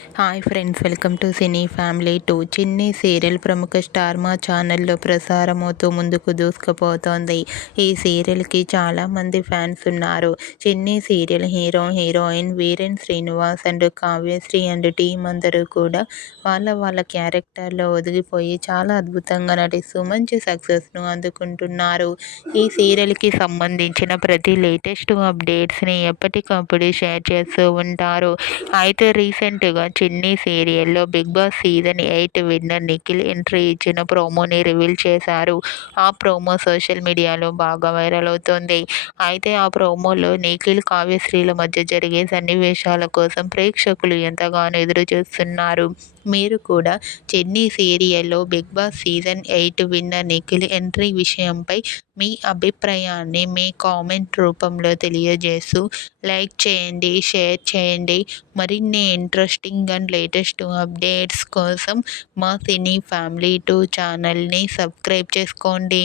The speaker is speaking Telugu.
Hi friends, welcome to cine family 2. చిన్ని సీరియల్ ప్రముఖ స్టార్ మా ఛానల్లో ప్రసారమవుతూ ముందుకు దూసుకుపోతోంది. ఈ సీరియల్కి చాలామంది ఫ్యాన్స్ ఉన్నారు. చిన్ని serial hero heroine Viren Srinivas and Kavyasri and team అందరూ కూడా వాళ్ళ క్యారెక్టర్లో ఒదిగిపోయి చాలా అద్భుతంగా నటిస్తూ మంచి సక్సెస్ను అందుకుంటున్నారు. ఈ సీరియల్కి సంబంధించిన ప్రతి లేటెస్ట్ అప్డేట్స్ని ఎప్పటికప్పుడు షేర్ చేస్తూ ఉంటారు. అయితే రీసెంట్గా చిన్ని సీరియల్లో Bigg Boss season 8 winner Nikhil entry ఇచ్చిన ప్రోమోని రివీల్ చేశారు. ఆ ప్రోమో సోషల్ మీడియాలో బాగా వైరల్ అవుతోంది. అయితే ఆ ప్రోమోలో నిఖిల్, కావ్యశ్రీల మధ్య జరిగే సన్నివేశాల కోసం ప్రేక్షకులు ఎంతగానో ఎదురు చూస్తున్నారు. మీరు కూడా చిన్ని సీరియల్లో Bigg Boss season 8 winner Nikhil entry విషయంపై మీ అభిప్రాయాన్ని మీ కామెంట్ రూపంలో తెలియజేస్తూ లైక్ చేయండి, షేర్ చేయండి. మరిన్ని ఇంట్రెస్టింగ్ అండ్ లేటెస్ట్ అప్డేట్స్ కోసం మా సినీ ఫ్యామిలీ 2 ఛానల్ని సబ్స్క్రైబ్ చేసుకోండి.